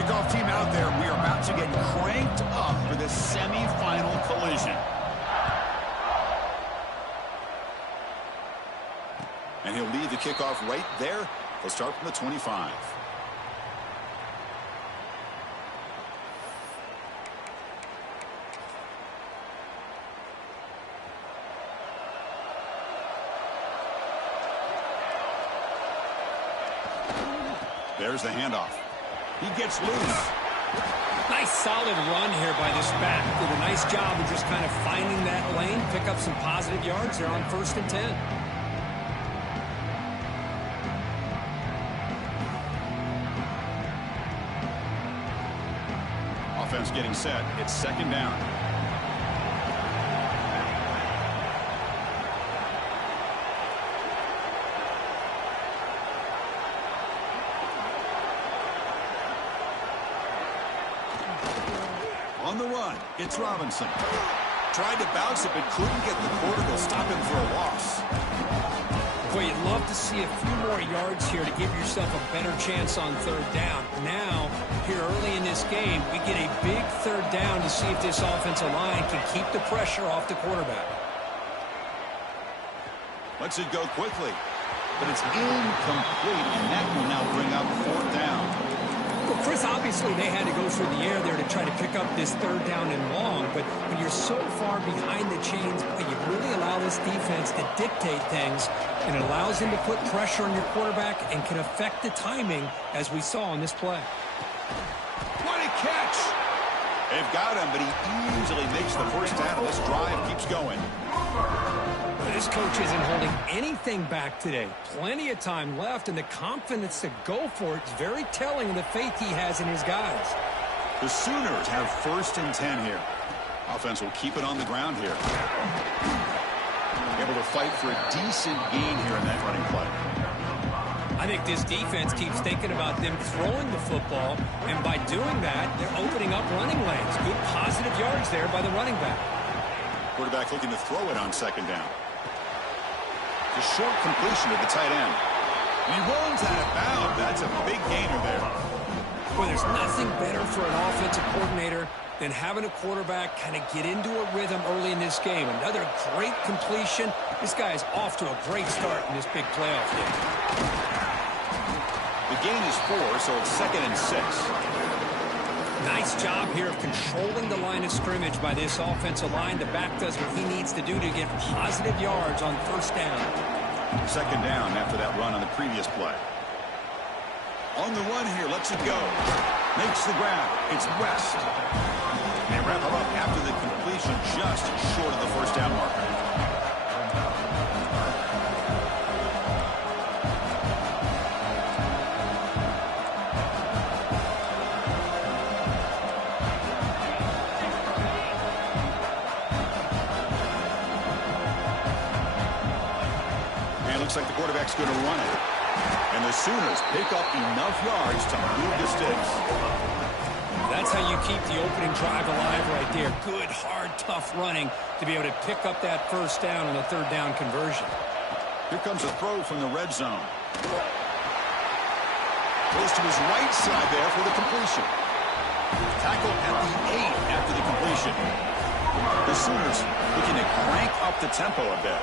Kickoff team out there. We are about to get cranked up for this semifinal collision. And he'll lead the kickoff right there. He'll start from the 25. There's the handoff. He gets loose. Nice solid run here by this back. Did a nice job of just kind of finding that lane, pick up some positive yards there on 1st and 10. Offense getting set. It's 2nd down. On the run, it's Robinson. Tried to bounce it, but couldn't get the quarter to stop him for a loss. Boy, you'd love to see a few more yards here to give yourself a better chance on 3rd down. Now, here early in this game, we get a big 3rd down to see if this offensive line can keep the pressure off the quarterback. Lets it go quickly, but it's incomplete, and that will now bring up 4th down. Well, Chris, obviously they had to go through the air there to try to pick up this 3rd down and long, but when you're so far behind the chains, you really allow this defense to dictate things, and it allows them to put pressure on your quarterback and can affect the timing, as we saw on this play. What a catch! They've got him, but he easily makes the first down, and this drive keeps going. This coach isn't holding anything back today. Plenty of time left, and the confidence to go for it is very telling of the faith he has in his guys. The Sooners have 1st and 10 here. Offense will keep it on the ground here. Able to fight for a decent gain here in that running play. I think this defense keeps thinking about them throwing the football, and by doing that, they're opening up running lanes. Good positive yards there by the running back. Quarterback looking to throw it on 2nd down. The short completion to the tight end. And he runs out of bounds. That's a big gainer there. Well, there's nothing better for an offensive coordinator than having a quarterback kind of get into a rhythm early in this game. Another great completion. This guy is off to a great start in this big playoff game. The gain is 4, so it's 2nd and 6. Nice job here of controlling the line of scrimmage by this offensive line. The back does what he needs to do to get positive yards on 1st down. 2nd down after that run on the previous play. On the run here, lets it go. Makes the grab. It's West. They wrap him up after the completion, just short of the 1st down marker. Looks like the quarterback's going to run it. And the Sooners pick up enough yards to move the sticks. That's how you keep the opening drive alive right there. Good, hard, tough running to be able to pick up that 1st down on the 3rd down conversion. Here comes a throw from the red zone. Goes to his right side there for the completion. Tackled at the 8 after the completion. The Sooners looking to crank up the tempo a bit.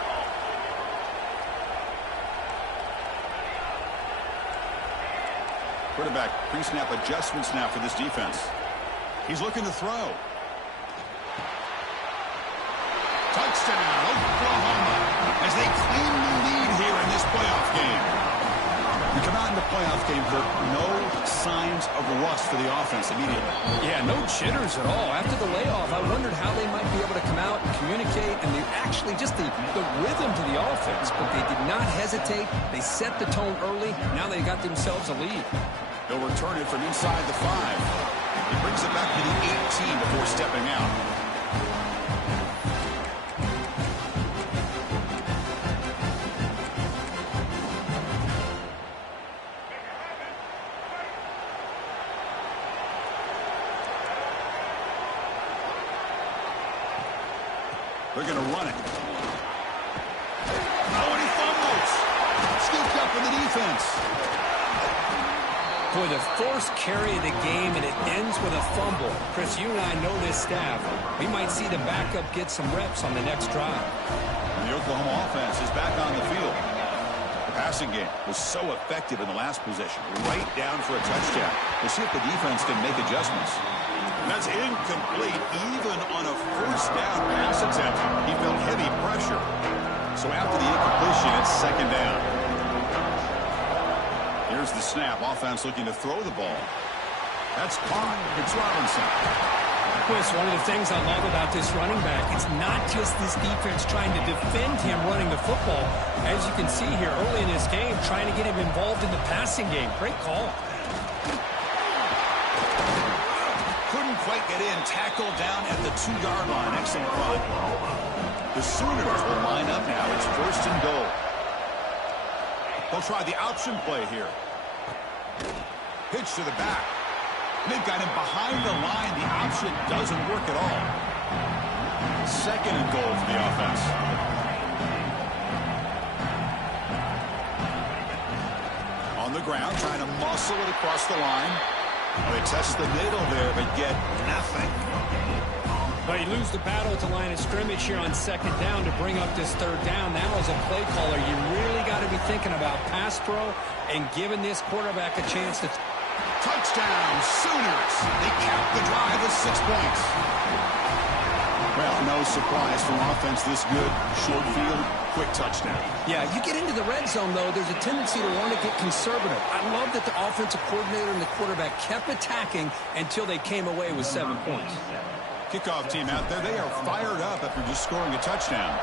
Quarterback pre-snap adjustments now for this defense. He's looking to throw. Touchdown, Oklahoma, as they claim the lead here in this playoff game. We come out in the playoff game, Kirk, no signs of rust for the offense immediately. Yeah, no jitters at all. After the layoff, I wondered how they might be able to come out and communicate, and they actually just the rhythm to the offense, but they did not hesitate. They set the tone early. Now they got themselves a lead. They'll return it from inside the 5. He brings it back to the 18 before stepping out. They're going to run it. Oh, and he fumbles. Scooped up in the defense. Boy, the first carry of the game, and it ends with a fumble. Chris, you and I know this staff. We might see the backup get some reps on the next drive. The Oklahoma offense is back on the field. The passing game was so effective in the last possession, right down for a touchdown. We'll see if the defense can make adjustments. That's incomplete, even on a first down pass attempt. He felt heavy pressure. So after the incompletion, it's second down. Here's the snap. Offense looking to throw the ball. That's caught. It's Robinson. Chris, one of the things I love about this running back, it's not just this defense trying to defend him running the football. As you can see here early in this game, trying to get him involved in the passing game. Great call. Couldn't quite get in. Tackled down at the 2-yard line. Excellent run. The Sooners will line up now. It's first and goal. They'll try the option play here. Pitch to the back. They've got him behind the line. The option doesn't work at all. Second and goal for the offense. On the ground, trying to muscle it across the line. They test the middle there, but get nothing. But you lose the battle at the line of scrimmage here on second down to bring up this third down. Now, as a play caller, you really got to be thinking about pass pro and giving this quarterback a chance to... Touchdown, Sooners. They cap the drive with 6 points. Well, no surprise from offense this good. Short field, quick touchdown. Yeah, you get into the red zone, though, there's a tendency to want to get conservative. I love that the offensive coordinator and the quarterback kept attacking until they came away with 7 points. Kickoff team out there, they are fired up after just scoring a touchdown.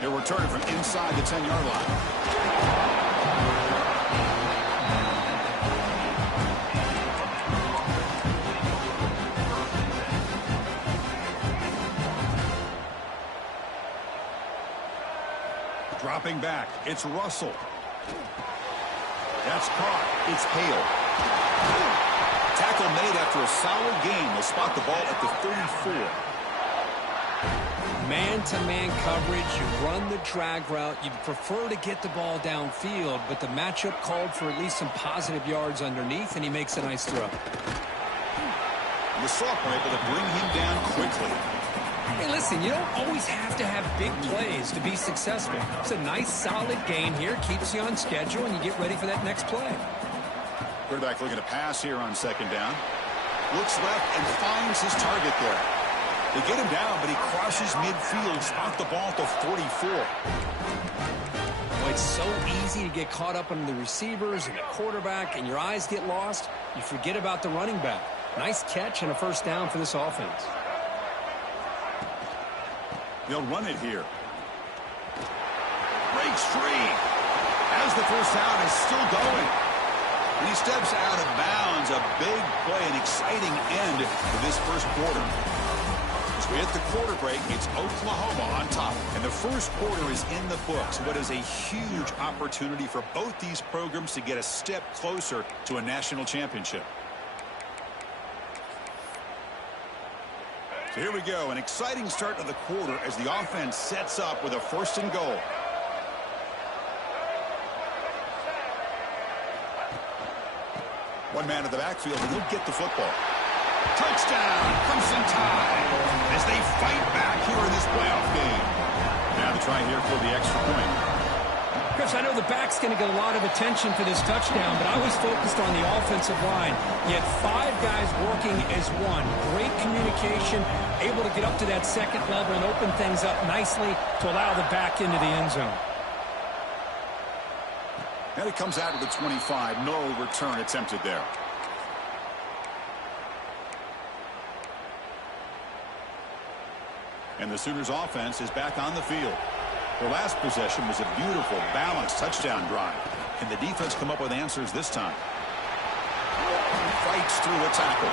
They're returning from inside the 10-yard line. Dropping back, it's Russell. That's caught. It's Hale. Tackle made after a solid game. They'll spot the ball at the 34. Man-to-man coverage, you run the drag route. You'd prefer to get the ball downfield, but the matchup called for at least some positive yards underneath, and he makes a nice throw. The sophomore able to bring him down quickly. Hey, listen, you don't always have to have big plays to be successful. It's a nice, solid gain here. Keeps you on schedule, and you get ready for that next play. Quarterback looking to pass here on second down. Looks left and finds his target there. They get him down, but he crosses midfield. Spot the ball at the 44. Well, it's so easy to get caught up on the receivers and the quarterback, and your eyes get lost. You forget about the running back. Nice catch and a first down for this offense. They'll run it here. Breaks free. As the first down is still going. And he steps out of bounds. A big play, an exciting end to this first quarter. As we hit the quarter break, it's Oklahoma on top. And the first quarter is in the books. What is a huge opportunity for both these programs to get a step closer to a national championship. So here we go. An exciting start to the quarter as the offense sets up with a first and goal. One man in the backfield, and he'll get the football. Touchdown, Crimson Tide, as they fight back here in this playoff game. Now to try here for the extra point. Chris, I know the back's going to get a lot of attention for this touchdown, but I was focused on the offensive line. You had 5 guys working as one. Great communication, able to get up to that second level and open things up nicely to allow the back into the end zone. And it comes out of the 25. No return attempted there. And the Sooners offense is back on the field. Their last possession was a beautiful, balanced touchdown drive. Can the defense come up with answers this time? Fights through a tackle.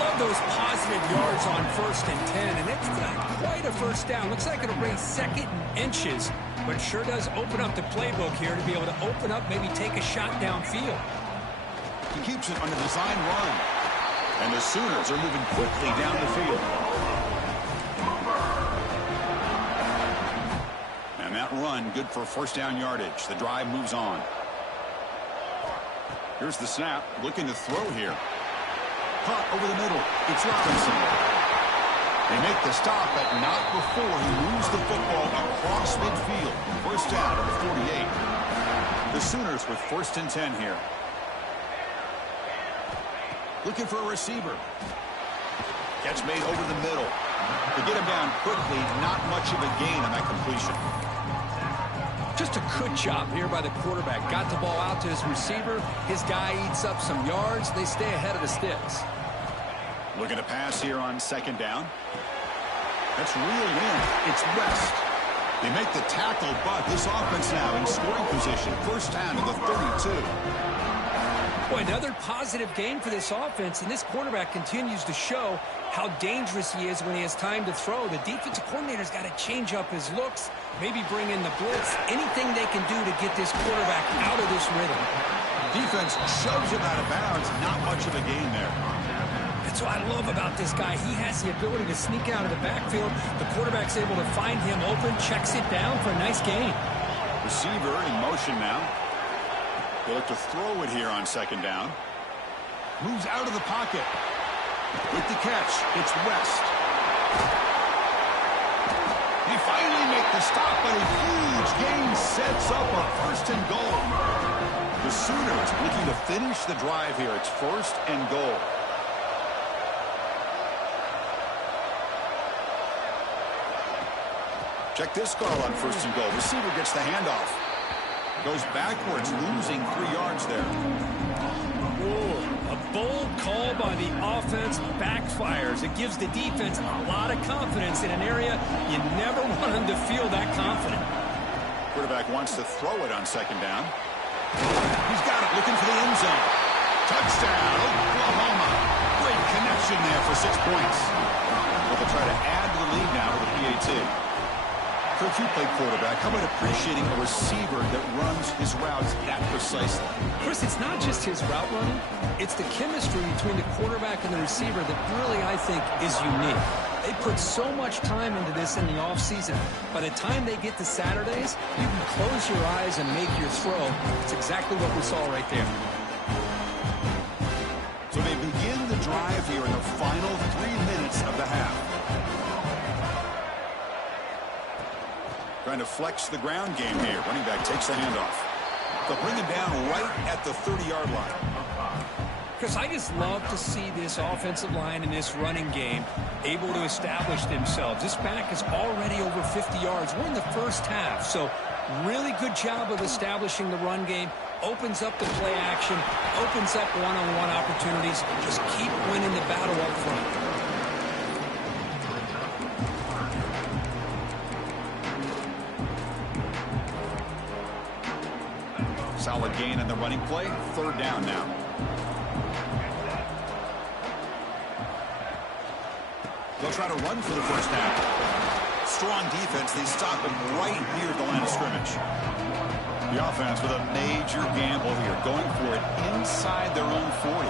Love those positive yards on 1st and 10, and it's not quite a first down. Looks like it'll bring second and inches, but it sure does open up the playbook here to be able to open up, maybe take a shot downfield. He keeps it on a design run. And the Sooners are moving quickly down the field. And that run, good for first down yardage. The drive moves on. Here's the snap, looking to throw here. Caught over the middle. It's Robinson. They make the stop, but not before he moves the football across midfield. First down at the 48. The Sooners with 1st and 10 here. Looking for a receiver. Catch made over the middle. To get him down quickly, not much of a gain on that completion. Just a good job here by the quarterback. Got the ball out to his receiver. His guy eats up some yards. They stay ahead of the sticks. Looking to pass here on 2nd down. That's reeled in. It's West. They make the tackle, but this offense now in scoring position. First down to the 32. Boy, another positive game for this offense, and this quarterback continues to show how dangerous he is when he has time to throw. The defensive coordinator's got to change up his looks, maybe bring in the blitz, anything they can do to get this quarterback out of this rhythm. Defense shoves him out of bounds. Not much of a gain there. That's what I love about this guy. He has the ability to sneak out of the backfield. The quarterback's able to find him open, checks it down for a nice gain. Receiver in motion now. They look to throw it here on 2nd down. Moves out of the pocket. With the catch, it's West. They finally make the stop, but a huge gain sets up a 1st and goal. The Sooners looking to finish the drive here. It's 1st and goal. Check this call on 1st and goal. Receiver gets the handoff. Goes backwards, losing 3 yards there. Whoa, a bold call by the offense backfires. It gives the defense a lot of confidence in an area you never want them to feel that confident. Quarterback wants to throw it on 2nd down. He's got it, looking for the end zone. Touchdown, Oklahoma. Great connection there for 6 points. But they'll try to add to the lead now with the PAT. Coach, you play quarterback. How about appreciating a receiver that runs his routes that precisely? Chris, it's not just his route running. It's the chemistry between the quarterback and the receiver that really, I think, is unique. They put so much time into this in the offseason. By the time they get to Saturdays, you can close your eyes and make your throw. It's exactly what we saw right there. So they begin the drive here in the final 3 minutes of the half. Trying to flex the ground game here. Running back takes the handoff. They'll bring him down right at the 30-yard line. Chris, I just love to see this offensive line and this running game able to establish themselves. This back is already over 50 yards. We're in the first half, so really good job of establishing the run game. Opens up the play action, opens up one-on-one opportunities. Just keep winning the battle up front. Solid gain in the running play. 3rd down now. They'll try to run for the first down. Strong defense. They stop him right near the line of scrimmage. The offense with a major gamble here, going for it inside their own 40.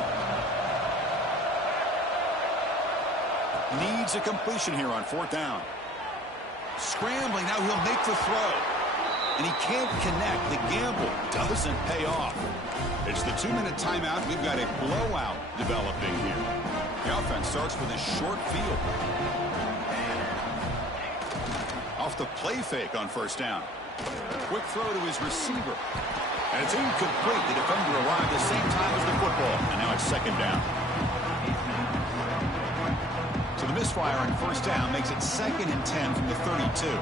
Needs a completion here on 4th down. Scrambling. Now he'll make the throw. And he can't connect. The gamble doesn't pay off. It's the 2-minute timeout. We've got a blowout developing here. The offense starts with a short field. Off the play fake on 1st down. Quick throw to his receiver. And it's incomplete. The defender arrived at the same time as the football. And now it's 2nd down. So the misfire on 1st down makes it 2nd and 10 from the 32.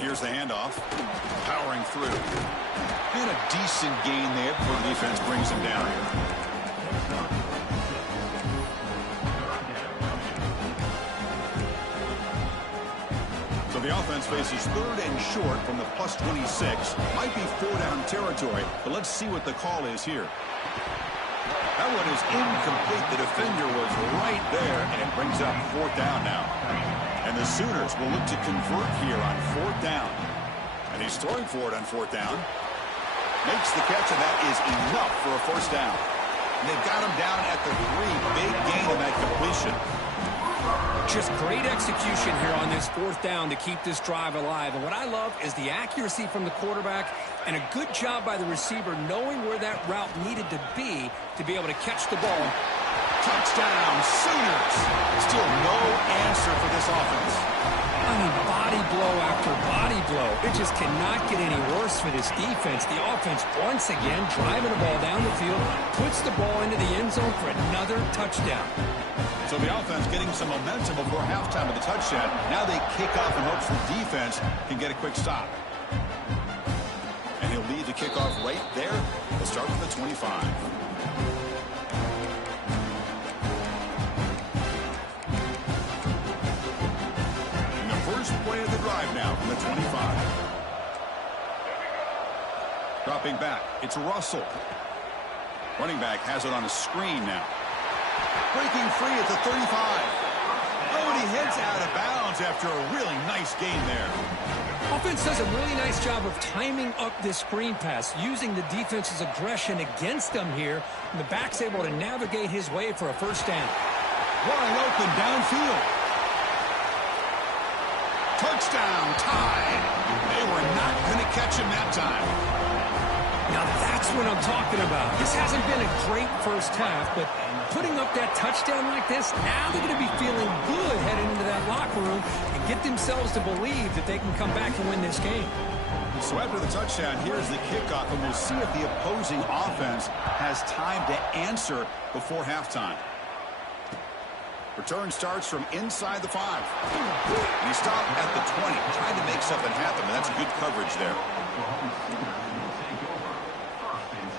Here's the handoff. Powering through. And a decent gain there before the defense brings him down. So the offense faces 3rd and short from the plus 26. Might be 4-down territory, but let's see what the call is here. That one is incomplete. The defender was right there, and it brings up 4th down now. And the Sooners will look to convert here on 4th down. And he's throwing for it on 4th down. Makes the catch, and that is enough for a 1st down. And they've got him down at the 3. Big gain in that completion. Just great execution here on this fourth down to keep this drive alive. And what I love is the accuracy from the quarterback and a good job by the receiver knowing where that route needed to be able to catch the ball. Touchdown, Sooners. Still no answer for this offense. I mean, body blow after body blow. It just cannot get any worse for this defense. The offense, once again, driving the ball down the field, puts the ball into the end zone for another touchdown. So the offense getting some momentum before halftime of the touchdown. Now they kick off in hopes the defense can get a quick stop. And he'll lead the kickoff right there. They'll start from the 25. And the first play of the drive now from the 25. Dropping back, it's Russell. Running back has it on a screen now. Breaking free at the 35. Oh, and he heads out of bounds after a really nice gain there. Offense does a really nice job of timing up this screen pass, using the defense's aggression against them here. And the back's able to navigate his way for a first down. Wide open downfield. Touchdown, tied. They were not going to catch him that time. Now that's what I'm talking about. This hasn't been a great first half, but putting up that touchdown like this, now they're going to be feeling good heading into that locker room and get themselves to believe that they can come back and win this game. So after the touchdown, here's the kickoff, and we'll see if the opposing offense has time to answer before halftime. Return starts from inside the 5. And he stopped at the 20, trying to make something happen, and that's good coverage there.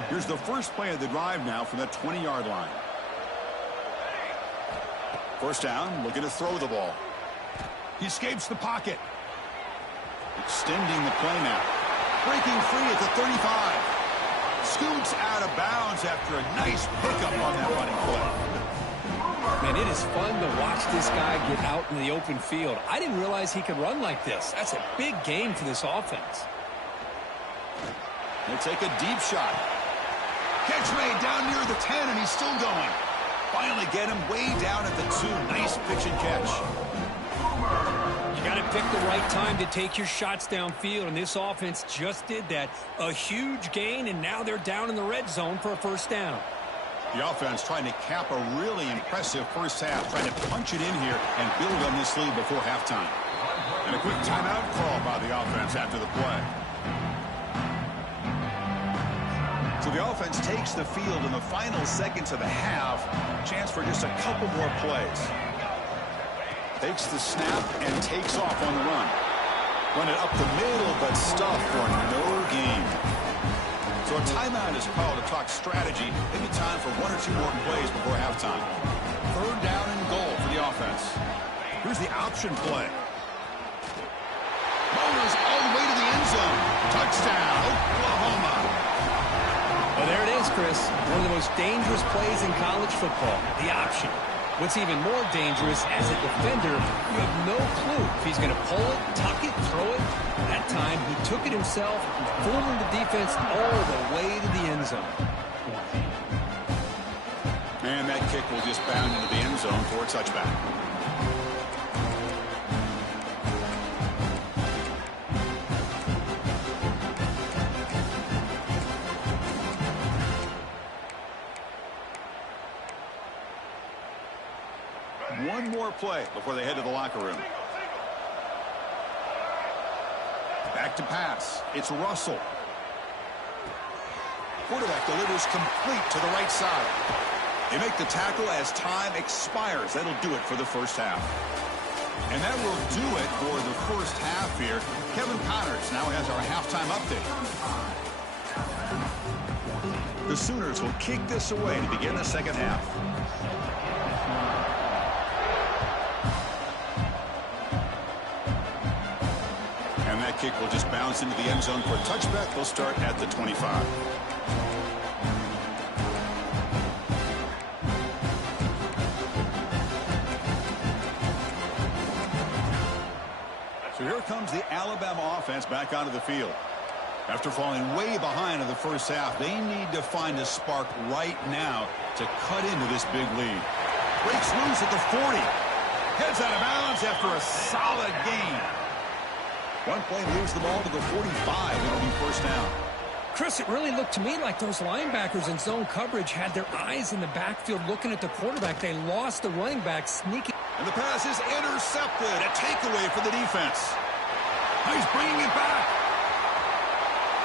Here's the first play of the drive now from that 20-yard line. First down, looking to throw the ball. He escapes the pocket. Extending the play now. Breaking free at the 35. Scoots out of bounds after a nice pickup on that running play. Man, it is fun to watch this guy get out in the open field. I didn't realize he could run like this. That's a big game for this offense. He'll take a deep shot. Catch made down near the 10, and he's still going. Finally get him way down at the 2. Nice pitch and catch. You got to pick the right time to take your shots downfield, and this offense just did that. A huge gain, and now they're down in the red zone for a first down. The offense trying to cap a really impressive first half, trying to punch it in here and build on this lead before halftime. And a quick timeout call by the offense after the play. So the offense takes the field in the final seconds of the half. Chance for just a couple more plays. Takes the snap and takes off on the run. Run it up the middle, but stuffed for no gain. So a timeout is called to talk strategy. Maybe time for 1 or 2 more plays before halftime. Third down and goal for the offense. Here's the option play. Motors all the way to the end zone. Touchdown, Oklahoma. Well, there it is, Chris. One of the most dangerous plays in college football, the option. What's even more dangerous, as a defender, you have no clue if he's going to pull it, tuck it, throw it. That time, he took it himself, fooling the defense all the way to the end zone. And that kick will just bound into the end zone for a touchback. One more play before they head to the locker room. Back to pass. It's Russell. Quarterback delivers complete to the right side. They make the tackle as time expires. That'll do it for the first half. And that will do it for the first half here. Kevin Connors now has our halftime update. The Sooners will kick this away to begin the second half. Kick will just bounce into the end zone for a touchback. They'll start at the 25. So here comes the Alabama offense back onto the field. After falling way behind in the first half, they need to find a spark right now to cut into this big lead. Breaks loose at the 40. Heads out of bounds after a solid gain. One play moves the ball to the 45. It'll be first down. Chris, it really looked to me like those linebackers in zone coverage had their eyes in the backfield looking at the quarterback. They lost the running back sneaking. And the pass is intercepted. A takeaway for the defense. He's bringing it back.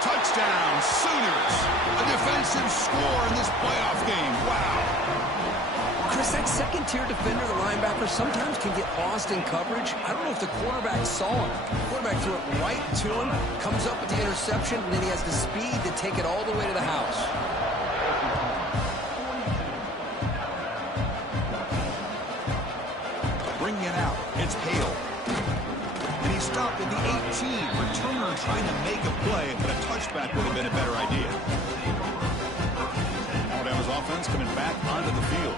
Touchdown, Sooners. A defensive score in this playoff game. Wow. Chris, that second-tier defender, the linebacker, sometimes can get lost in coverage. I don't know if the quarterback saw him. The quarterback threw it right to him, comes up with the interception, and then he has the speed to take it all the way to the house. Bringing it out. It's Hale. And he stopped at the 18. Returner trying to make a play, but a touchback would have been a better idea. Alabama's offense coming back onto the field.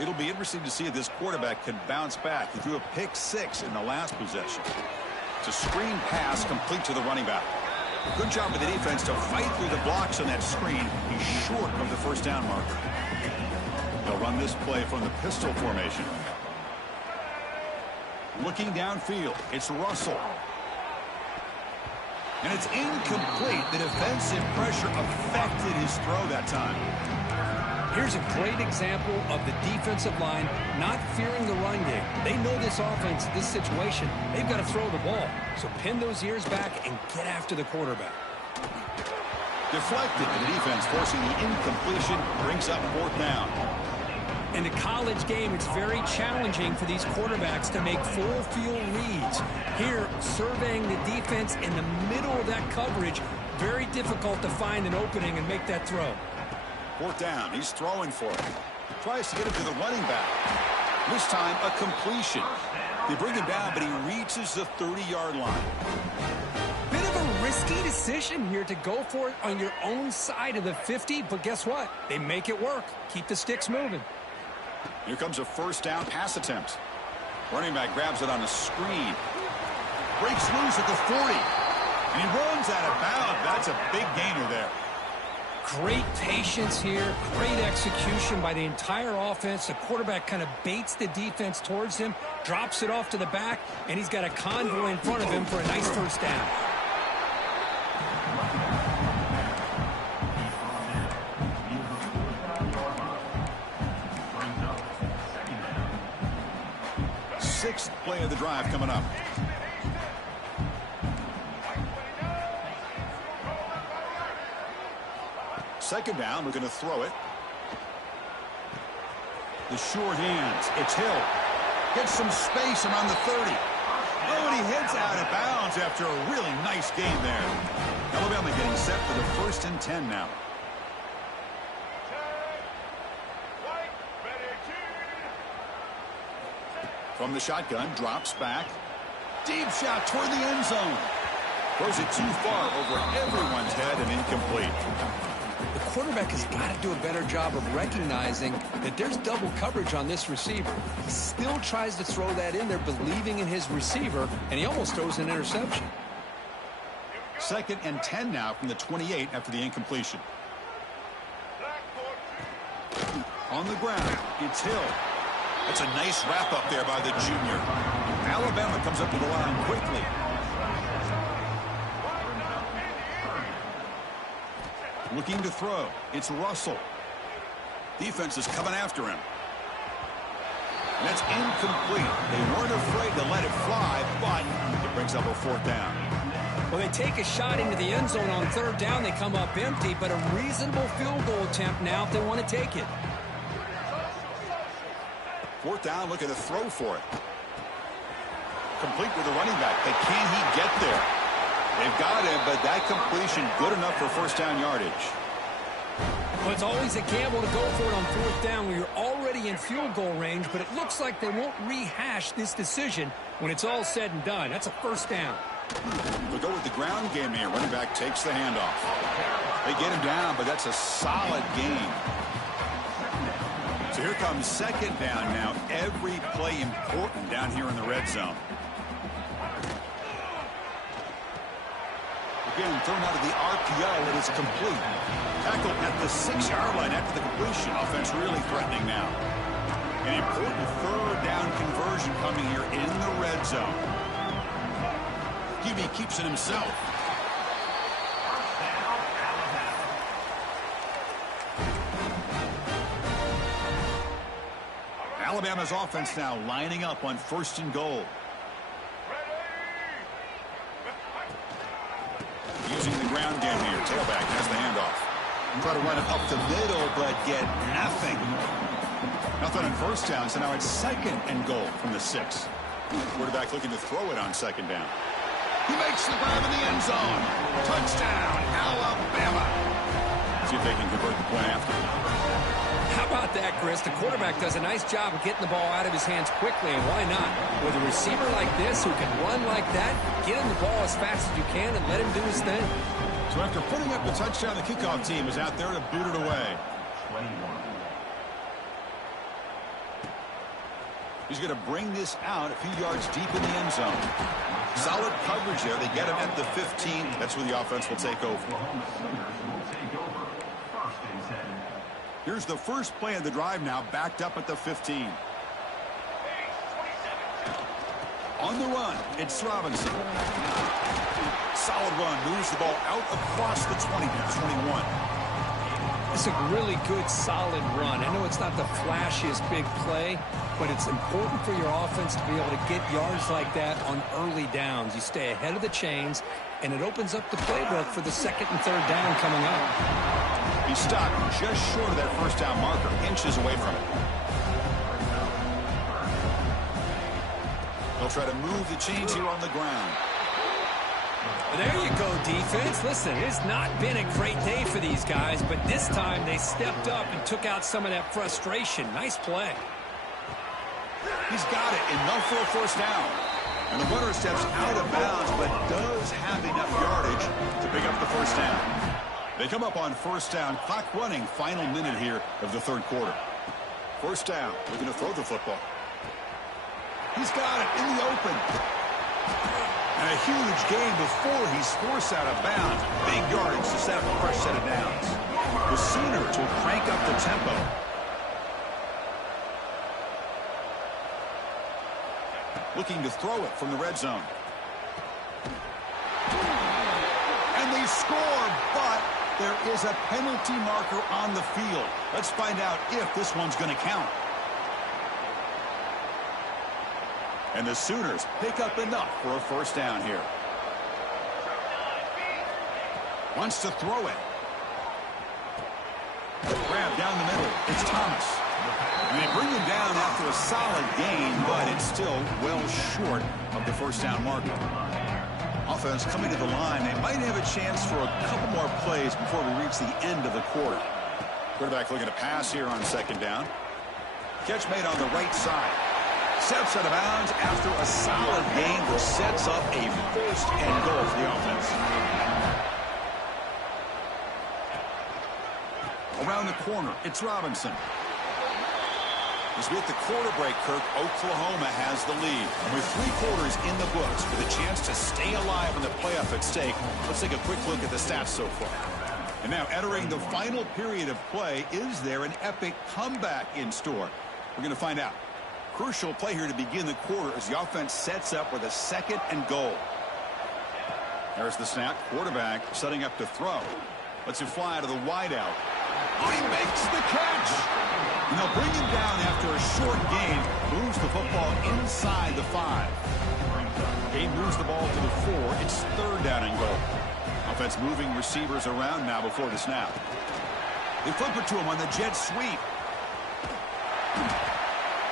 It'll be interesting to see if this quarterback can bounce back. He threw a pick-6 in the last possession. It's a screen pass complete to the running back. Good job with the defense to fight through the blocks on that screen. He's short of the first down marker. They'll run this play from the pistol formation. Looking downfield, it's Russell. And it's incomplete. The defensive pressure affected his throw that time. Here's a great example of the defensive line not fearing the run game. They know this offense, this situation, they've got to throw the ball. So pin those ears back and get after the quarterback. Deflected, the defense forcing the incompletion, brings up fourth down. In the college game, it's very challenging for these quarterbacks to make full field reads. Here, surveying the defense in the middle of that coverage, very difficult to find an opening and make that throw. Fourth down, he's throwing for it. Tries to get it to the running back. This time, a completion. They bring him down, but he reaches the 30-yard line. Bit of a risky decision here to go for it on your own side of the 50, but guess what? They make it work. Keep the sticks moving. Here comes a first down pass attempt. Running back grabs it on a screen. Breaks loose at the 40. And he runs out of bounds. That's a big gainer there. Great patience here, great execution by the entire offense. The quarterback kind of baits the defense towards him, drops it off to the back, and he's got a convoy in front of him for a nice first down. Sixth play of the drive coming up. Second down, we're going to throw it. The short hands, it's Hill. Gets some space around the 30. Oh, and he heads out of bounds after a really nice game there. Alabama getting set for the 1st and 10 now. From the shotgun, drops back. Deep shot toward the end zone. Throws it too far over everyone's head and incomplete. The quarterback has got to do a better job of recognizing that there's double coverage on this receiver. He still tries to throw that in there, believing in his receiver, and he almost throws an interception. 2nd and 10 now from the 28 after the incompletion. On the ground, it's Hill. That's a nice wrap up there by the junior. Alabama comes up to the line quickly. Looking to throw. It's Russell. Defense is coming after him. And that's incomplete. They weren't afraid to let it fly, but it brings up a fourth down. Well, they take a shot into the end zone on third down. They come up empty, but a reasonable field goal attempt now if they want to take it. Fourth down, looking to throw for it. Complete with the running back, but can he get there? They've got him, but that completion good enough for first down yardage. Well, it's always a gamble to go for it on fourth down when you're already in field goal range, but it looks like they won't rehash this decision when it's all said and done. That's a first down. We'll go with the ground game here. Running back takes the handoff. They get him down, but that's a solid gain. So here comes second down now. Every play important down here in the red zone. Again, thrown out of the RPO. It is complete. Tackled at the 6-yard line after the completion. Offense really threatening now. An important third down conversion coming here in the red zone. QB keeps it himself. Alabama's offense now lining up on 1st and goal. Using the ground game here. Tailback has the handoff. Try to run it up the middle, but get nothing. Nothing on 1st down, so now it's 2nd and goal from the 6. Quarterback looking to throw it on 2nd down. He makes the grab in the end zone. Touchdown, Alabama. See if they can convert the point after. How about that, Chris? The quarterback does a nice job of getting the ball out of his hands quickly, and why not? With a receiver like this who can run like that, get him the ball as fast as you can and let him do his thing. So after putting up the touchdown, the kickoff team is out there to boot it away. He's going to bring this out a few yards deep in the end zone. Solid coverage there. They get him at the 15. That's where the offense will take over. Here's the first play of the drive now, backed up at the 15. On the run, it's Robinson. Solid run, moves the ball out across the 20 to 21. It's a really good, solid run. I know it's not the flashiest big play, but it's important for your offense to be able to get yards like that on early downs. You stay ahead of the chains, and it opens up the playbook for the 2nd and 3rd down coming up. He's stopped just short of that 1st down marker, inches away from it. They'll try to move the chains here on the ground. There you go, defense. Listen, it's not been a great day for these guys, but this time they stepped up and took out some of that frustration. Nice play. He's got it. Enough for a 1st down. And the runner steps out of bounds, but does have enough yardage to pick up the 1st down. They come up on 1st down. Clock running. Final minute here of the 3rd quarter. 1st down. Looking to throw the football. He's got it in the open. And a huge gain before he's forced out of bounds. Big yardage to set up a fresh set of downs. The Sooners will crank up the tempo. Looking to throw it from the red zone. And they score, but there is a penalty marker on the field. Let's find out if this one's going to count. And the Sooners pick up enough for a 1st down here. Wants to throw it. Grab down the middle. It's Thomas. And they bring him down after a solid gain, but it's still well short of the 1st down marker. Offense coming to the line. They might have a chance for a couple more plays before we reach the end of the quarter. Quarterback looking to pass here on 2nd down. Catch made on the right side. Steps out of bounds after a solid gain, which sets up a 1st and goal for the offense. Around the corner, it's Robinson. As we hit the quarter break, Kirk, Oklahoma has the lead. And with 3 quarters in the books, with a chance to stay alive in the playoff at stake, let's take a quick look at the stats so far. And now entering the final period of play, is there an epic comeback in store? We're going to find out. Crucial play here to begin the quarter as the offense sets up with a 2nd and goal. There's the snap. Quarterback setting up to throw. Lets it fly out of the wideout. Oh, he makes the catch. And they'll bring him down after a short gain. Moves the football inside the 5. Gain moves the ball to the 4. It's 3rd down and goal. Offense moving receivers around now before the snap. They flip it to him on the jet sweep.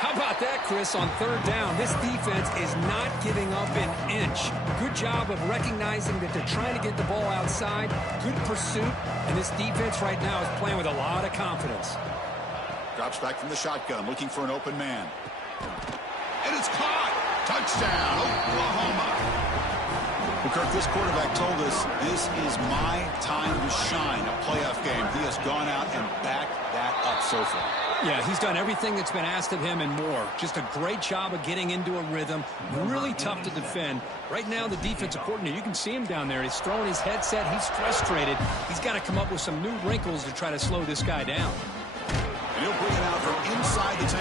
How about that, Chris, on 3rd down? This defense is not giving up an inch. Good job of recognizing that they're trying to get the ball outside. Good pursuit, and this defense right now is playing with a lot of confidence. Drops back from the shotgun, looking for an open man. And it's caught! Touchdown, Oklahoma! Well, Kirk, this quarterback told us this is my time to shine, a playoff game. He has gone out and backed that up so far. Yeah, he's done everything that's been asked of him and more. Just a great job of getting into a rhythm. Really tough to defend. Right now, the defensive coordinator, you can see him down there. He's throwing his headset. He's frustrated. He's got to come up with some new wrinkles to try to slow this guy down. And he'll bring it out from inside the 10.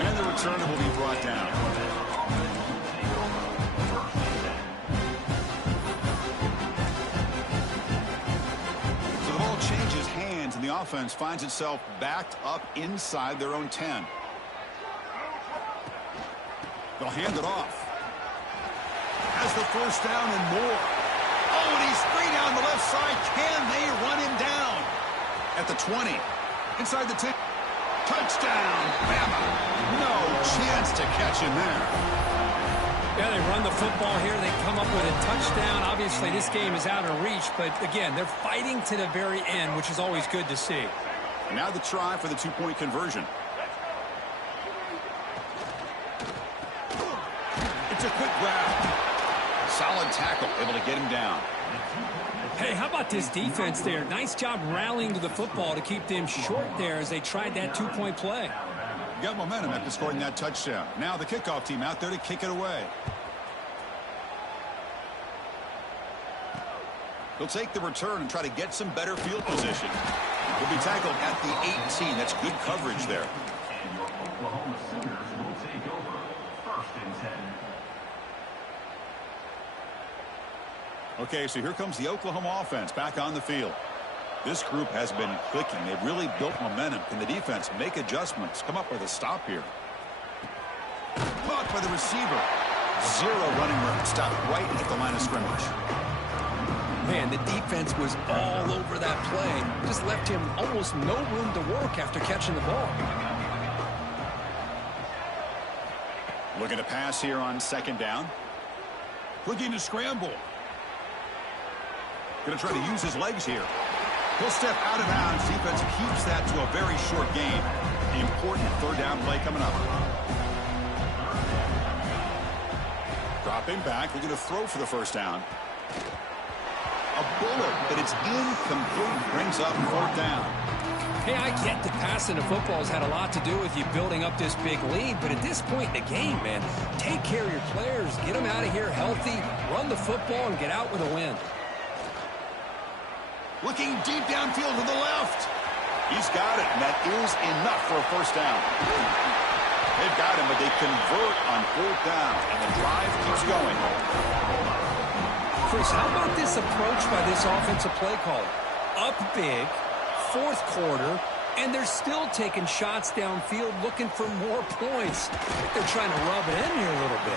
And the returner will be brought down. So the ball changes hands, and the offense finds itself backed up inside their own 10. They'll hand it off. Has the first down and more. Oh, and he's free down the left side. Can they run him down? At the 20. Inside the 10. Touchdown, Bama. No chance to catch him there. Yeah, they run the football here. They come up with a touchdown. Obviously, this game is out of reach, but again, they're fighting to the very end, which is always good to see. And now the try for the two-point conversion. It's a quick grab. Solid tackle, able to get him down. Hey, how about this defense there? Nice job rallying to the football to keep them short there as they tried that two-point play. Got momentum after scoring that touchdown. Now the kickoff team out there to kick it away. He'll take the return and try to get some better field position. He'll be tackled at the 18. That's good coverage there. Okay, so here comes the Oklahoma offense back on the field. This group has been clicking. They've really built momentum. Can the defense make adjustments? Come up with a stop here. Caught by the receiver. Zero running room. Stopped right at the line of scrimmage. Man, the defense was all over that play. Just left him almost no room to work after catching the ball. Looking to pass here on second down. Looking to scramble. Going to try to use his legs here. He'll step out of bounds. Defense keeps that to a very short game. The important third down play coming up. Dropping back. Looking to throw for the first down. A bullet, but it's incomplete. Brings up fourth down. Hey, I get that passing the football has had a lot to do with you building up this big lead, but at this point in the game, man, take care of your players. Get them out of here healthy, run the football, and get out with a win. Looking deep downfield to the left. He's got it, and that is enough for a first down. They've got him, but they convert on fourth down, and the drive keeps going. Chris, how about this approach by this offensive play caller? Up big, fourth quarter, and they're still taking shots downfield looking for more points. They're trying to rub it in here a little bit.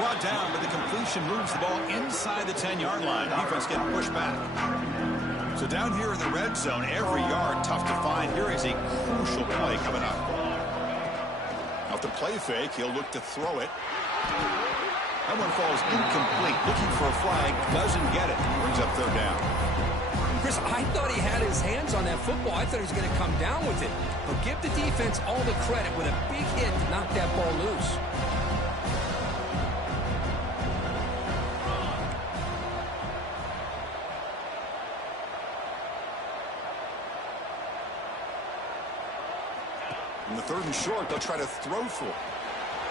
Brought down, but the completion moves the ball inside the 10-yard line. Defense getting pushed back. So down here in the red zone, every yard tough to find. Here is a crucial play coming up. Off the play fake, he'll look to throw it. That one falls incomplete. Looking for a flag, doesn't get it. Brings up third down. Chris, I thought he had his hands on that football. I thought he was going to come down with it. But give the defense all the credit with a big hit to knock that ball loose. In the third and short, they'll try to throw for it.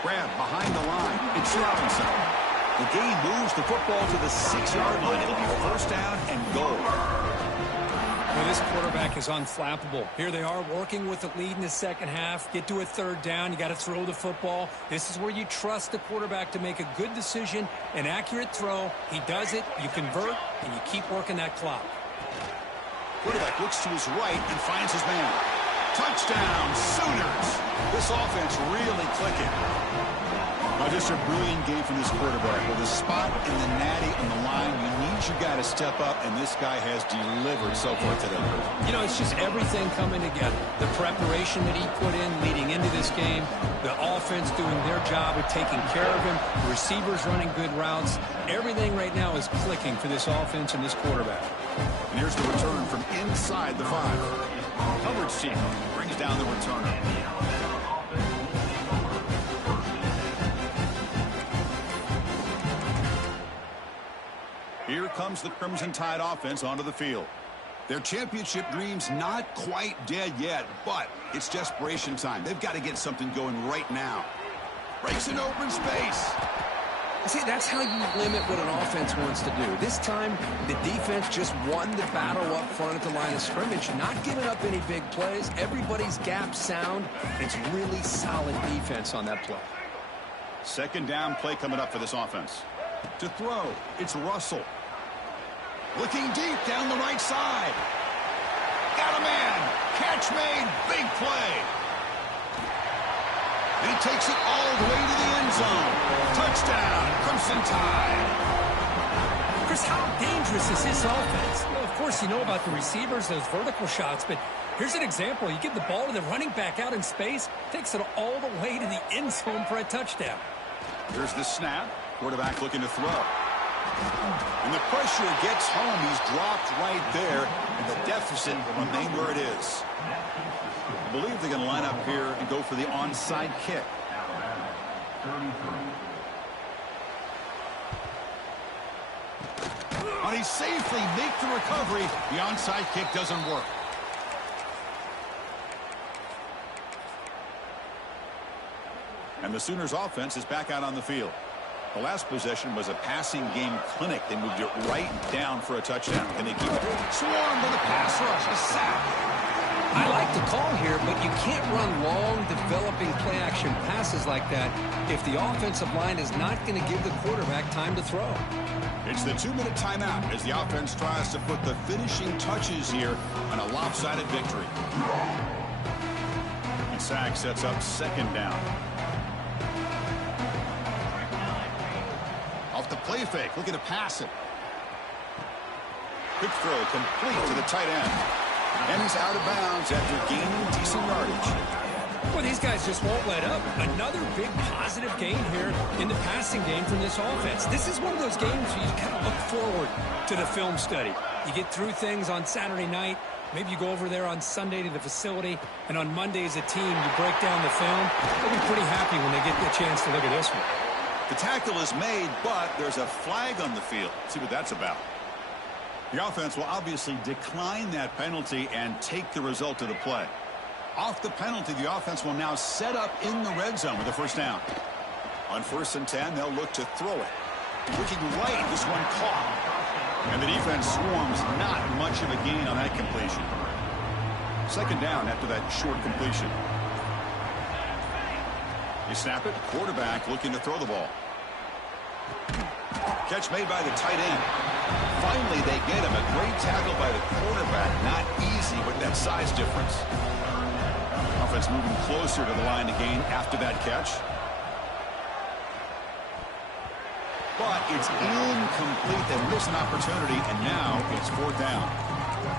Grab behind the line. It's Robinson. The game moves the football to the 6-yard line. It'll be first down and goal. Well, this quarterback is unflappable. Here they are working with the lead in the second half. Get to a third down. You got to throw the football. This is where you trust the quarterback to make a good decision, an accurate throw. He does it. You convert, and you keep working that clock. Quarterback looks to his right and finds his man. Touchdown, Sooners. This offense really clicking. Oh, just a brilliant game from this quarterback. With a spot in the natty on the line, you need your guy to step up, and this guy has delivered so far today. You know, it's just everything coming together. The preparation that he put in leading into this game, the offense doing their job of taking care of him, the receivers running good routes. Everything right now is clicking for this offense and this quarterback. And here's the return from inside the 5. Coverage team brings down the returner. Here comes the Crimson Tide offense onto the field. Their championship dreams not quite dead yet, but it's desperation time. They've got to get something going right now. Breaks an open space. See, that's how you limit what an offense wants to do. This time, the defense just won the battle up front at the line of scrimmage, not giving up any big plays. Everybody's gap sound. It's really solid defense on that play. Second down play coming up for this offense. To throw, it's Russell. Looking deep down the right side. Got a man. Catch made. Big play. And he takes it all the way to the end zone. Touchdown, Crimson Tide. Chris, how dangerous is this offense? Well, of course, you know about the receivers, those vertical shots, but here's an example. You give the ball to the running back out in space, takes it all the way to the end zone for a touchdown. Here's the snap. Quarterback looking to throw. And the pressure gets home. He's dropped right there, and the deficit will remain where it is. I believe they're going to line up here and go for the onside kick. And he safely make the recovery. The onside kick doesn't work. And the Sooners offense is back out on the field. The last possession was a passing game clinic. They moved it right down for a touchdown. Can they keep it? Swarmed with a pass rush. A sack. I like the call here, but you can't run long, developing play-action passes like that if the offensive line is not going to give the quarterback time to throw. It's the 2-minute timeout as the offense tries to put the finishing touches here on a lopsided victory. And Sag sets up second down. Off the play fake, looking to pass it. Quick throw complete to the tight end. And he's out of bounds after gaining decent yardage. Well, these guys just won't let up. Another big positive gain here in the passing game from this offense. This is one of those games where you kind of look forward to the film study. You get through things on Saturday night. Maybe you go over there on Sunday to the facility, and on Monday as a team, you break down the film. They'll be pretty happy when they get the chance to look at this one. The tackle is made, but there's a flag on the field. Let's see what that's about. The offense will obviously decline that penalty and take the result of the play. Off the penalty, the offense will now set up in the red zone with a first down. On 1st and 10, they'll look to throw it. Looking right, this one caught. And the defense swarms, not much of a gain on that completion. Second down after that short completion. You snap it, quarterback looking to throw the ball. Catch made by the tight end. Finally, they get him. A great tackle by the quarterback. Not easy with that size difference. Offense moving closer to the line to gain after that catch. But it's incomplete. They miss an opportunity, and now it's 4th down.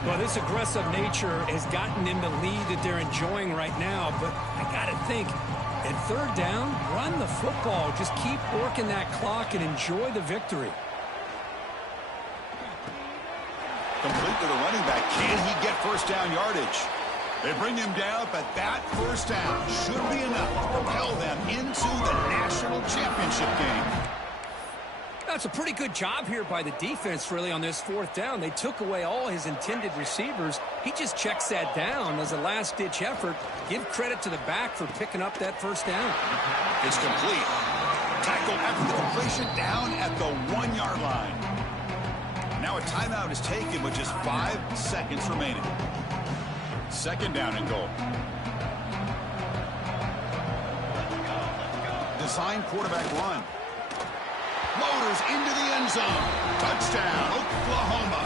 Well, this aggressive nature has gotten them the lead that they're enjoying right now, but I got to think, at 3rd down, run the football. Just keep working that clock and enjoy the victory. Complete to the running back. Can he get first down yardage? They bring him down, but that first down should be enough to propel them into the national championship game. That's a pretty good job here by the defense, really, on this 4th down. They took away all his intended receivers. He just checks that down as a last-ditch effort. Give credit to the back for picking up that first down. It's complete. Tackle after the completion down at the 1-yard line. Now a timeout is taken with just 5 seconds remaining. Second down and goal. Design quarterback run. Motors into the end zone. Touchdown, Oklahoma.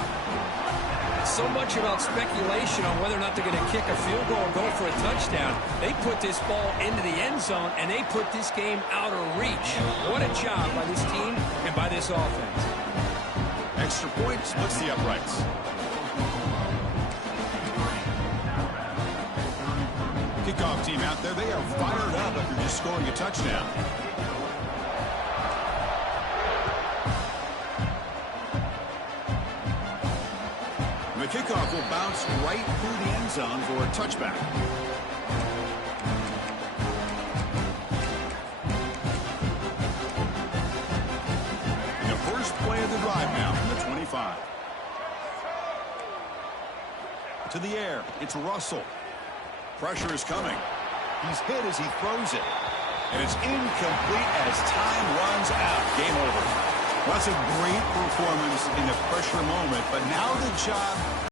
So much about speculation on whether or not they're going to kick a field goal or go for a touchdown. They put this ball into the end zone, and they put this game out of reach. What a job by this team and by this offense. Extra point splits the uprights. Kickoff team out there, they are fired up after just scoring a touchdown. And the kickoff will bounce right through the end zone for a touchback. And the first play of the drive now from the 25. To the air, it's Russell. Pressure is coming. He's hit as he throws it. And it's incomplete as time runs out. Game over. Well, that's a great performance in a pressure moment, but now the job